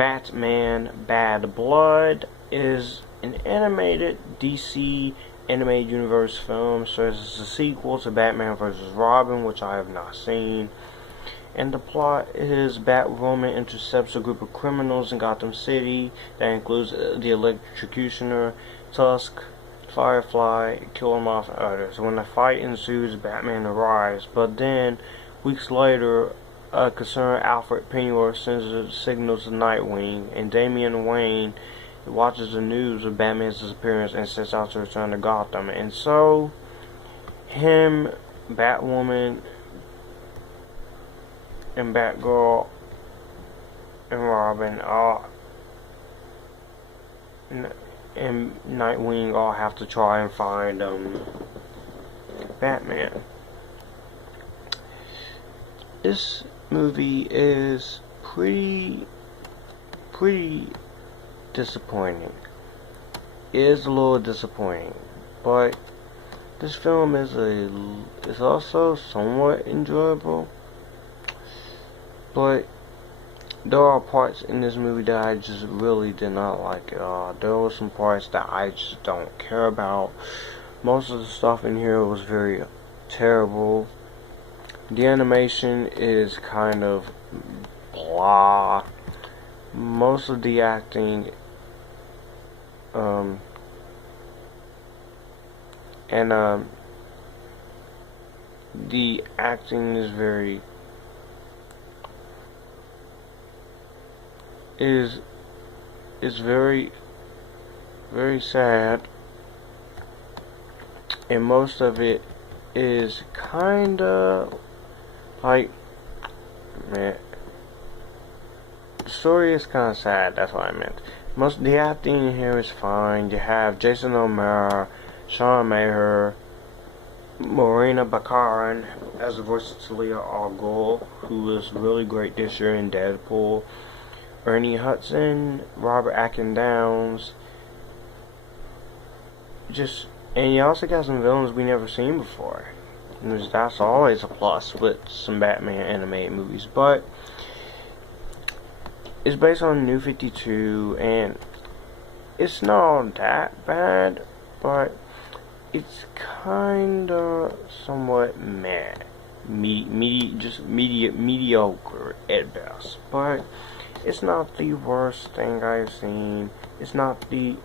Batman Bad Blood is an animated DC animated universe film, so it's a sequel to Batman vs. Robin, which I have not seen. And the plot is Batwoman intercepts a group of criminals in Gotham City that includes the Electrocutioner, Tusk, Firefly, Killer Moth, and others. When the fight ensues, Batman arrives, but then, weeks later, a concerned Alfred Pennyworth sends a signal to Nightwing, and Damian Wayne watches the news of Batman's disappearance and sets out to return to Gotham. And so, him, Batwoman, and Batgirl, and Robin, and Nightwing all have to try and find Batman. This movie is pretty disappointing. It is a little disappointing, but this film is also somewhat enjoyable. But there are parts in this movie that I just really did not like at all. There were some parts that I just don't care about. Most of the stuff in here was very terrible. The animation is kind of blah. Most of the acting the acting is very very sad, and most of it is kinda like, man, the story is kinda sad, that's what I meant. Most of the acting in here is fine. You have Jason O'Mara, Sean Maher, Morena Baccarin as the voice of Talia al Ghul, who was really great this year in Deadpool, Ernie Hudson, Robert Atkins Downs, and you also got some villains we never seen before. And that's always a plus with some Batman animated movies. But it's based on New 52, and it's not that bad, but it's kinda somewhat mediocre at best. But it's not the worst thing I've seen. It's not the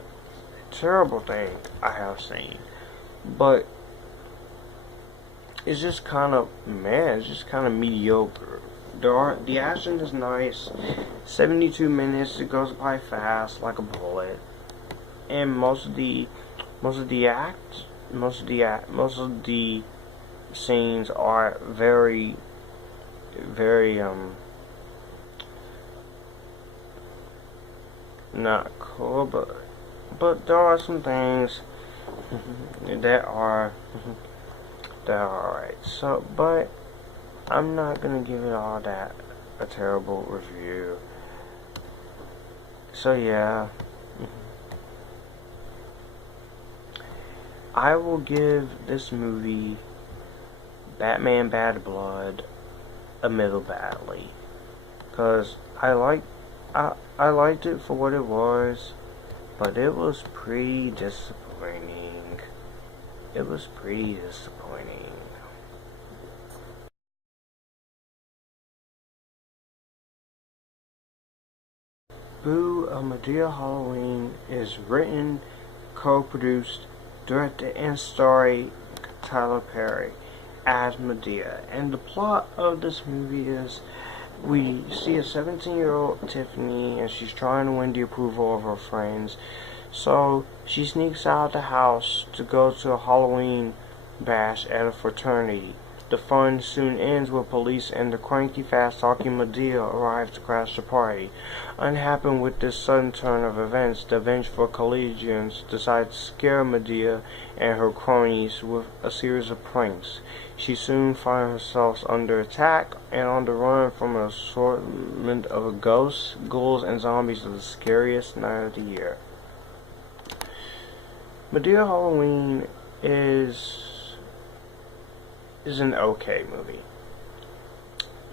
terrible thing I have seen. But it's just kind of, it's just kind of mediocre. The action is nice. 72 minutes, it goes by fast like a bullet. And most of the scenes are very not cool, but there are some things that are alright. So, but I'm not gonna give it all that a terrible review. So yeah, I will give this movie, Batman Bad Blood, a middle badly, cause I liked it for what it was, but it was pretty disappointing. It was pretty disappointing. Boo! A Madea Halloween is written, co-produced, directed, and starring Tyler Perry as Madea. And the plot of this movie is, we see a 17-year-old Tiffany, and she's trying to win the approval of her friends. So she sneaks out of the house to go to a Halloween bash at a fraternity. The fun soon ends with police and the cranky, fast-talking Madea arrive to crash the party. Unhappy with this sudden turn of events, the vengeful collegians decide to scare Madea and her cronies with a series of pranks. She soon finds herself under attack and on the run from an assortment of ghosts, ghouls, and zombies of the scariest night of the year. Madea Halloween is an okay movie.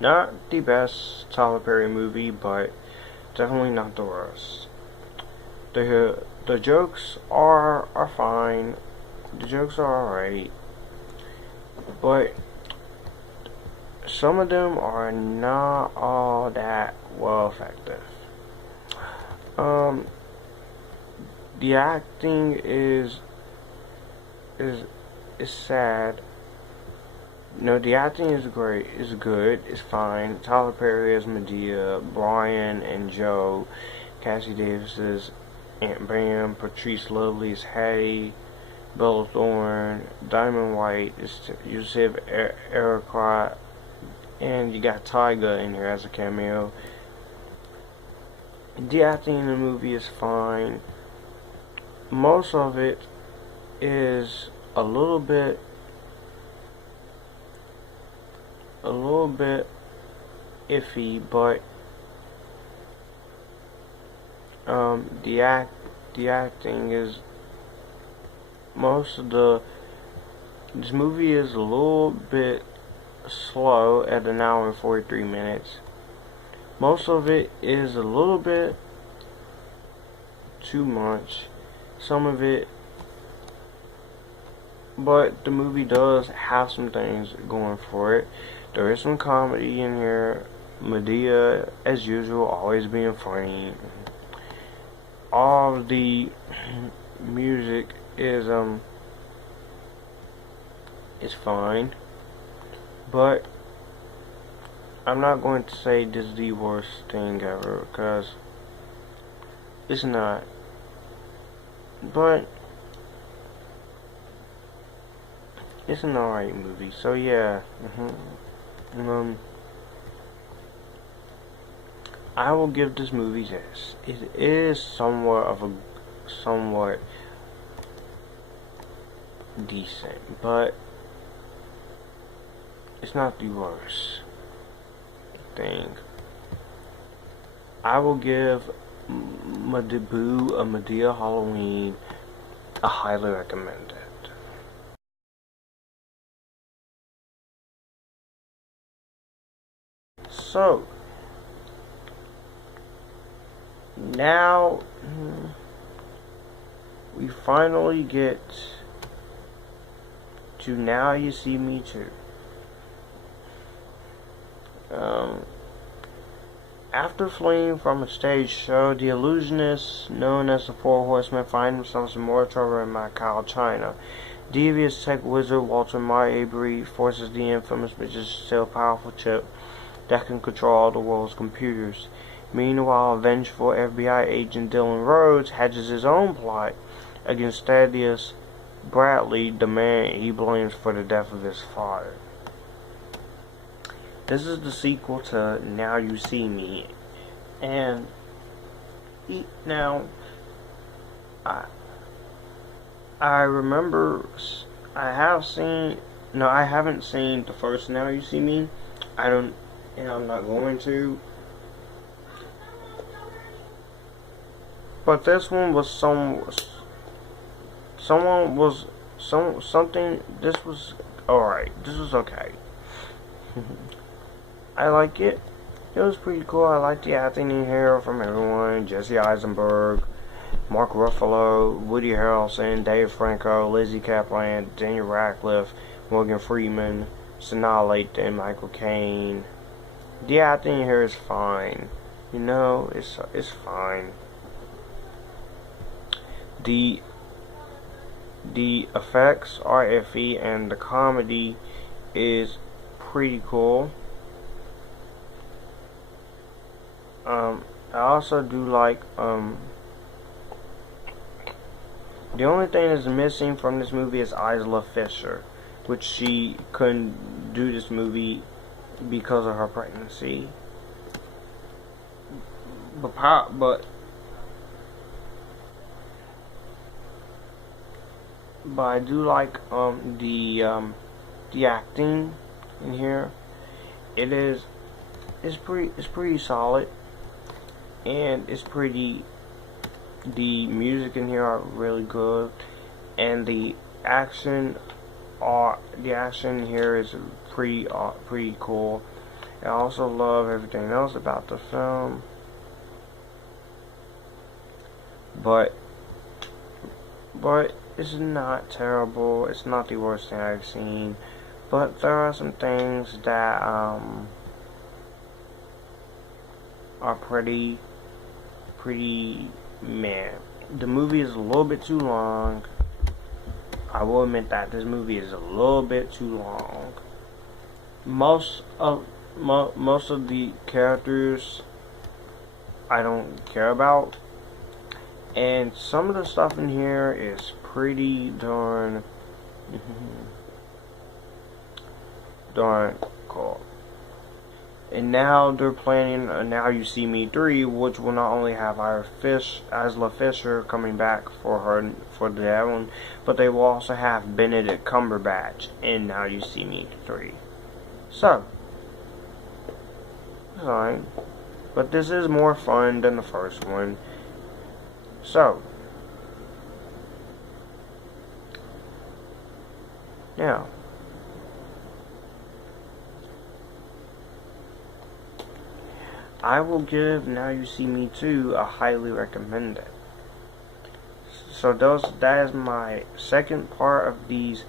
Not the best Tyler Perry movie, but definitely not the worst. The jokes are fine. The jokes are alright, but some of them are not all that well effective. The acting is sad. No, the acting is great. Is good. It's fine. Tyler Perry as Madea, Brian and Joe, Cassie Davis's Aunt Bam, Patrice Lovely as Hattie, Bella Thorne, Diamond White is Yusuf Ericott, and you got Tyga in here as a cameo. The acting in the movie is fine. Most of it is a little bit iffy, but the acting is this movie is a little bit slow at an hour and 43 minutes. Most of it is a little bit too much. Some of it, but the movie does have some things going for it. There is some comedy in here. Madea, as usual, always being funny. All of the music is fine, but I'm not going to say this is the worst thing ever, because it's not. But it's an alright movie, so yeah. I will give this movie this. It is somewhat decent, but it's not the worst thing. I will give A Madea Halloween, I highly recommend it. So now we finally get to Now You See Me Too. After fleeing from a stage show, the illusionists known as the Four Horsemen find themselves in more trouble in Macau, China. Devious tech wizard Walter Avery forces the infamous magician to steal a powerful chip that can control all the world's computers. Meanwhile, vengeful FBI agent Dylan Rhodes hatches his own plot against Thaddeus Bradley, the man he blames for the death of his father. This is the sequel to Now You See Me, and now I remember I haven't seen the first Now You See Me. And I'm not going to. But this one was this was alright. This was okay. I like it. It was pretty cool. I like the acting in here from everyone. Jesse Eisenberg, Mark Ruffalo, Woody Harrelson, Dave Franco, Lizzie Kaplan, Daniel Radcliffe, Morgan Freeman, Sanaa Lathan, Michael Caine. The acting in here is fine. You know, it's fine. The effects are iffy, and the comedy is pretty cool. I also do like, the only thing that's missing from this movie is Isla Fisher, which she couldn't do this movie because of her pregnancy. But I do like the acting in here. It's pretty solid, and the music in here are really good, and the action here is pretty cool. I also love everything else about the film. but it's not terrible. It's not the worst thing I've seen, but there are some things that are pretty meh. The movie is a little bit too long. I will admit that this movie is a little bit too long. Most of the characters I don't care about, and some of the stuff in here is pretty darn cool. And now they're planning Now You See Me 3, which will not only have Isla Fisher coming back for that one, but they will also have Benedict Cumberbatch in Now You See Me 3. So, it's alright. But this is more fun than the first one. So, now, I will give Now You See Me 2 a highly recommended. So that is my second part of these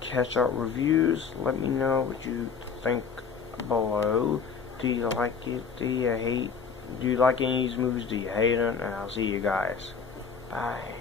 catch-up reviews. Let me know what you think below. Do you like it? Do you like any of these movies? Do you hate them? And I'll see you guys. Bye.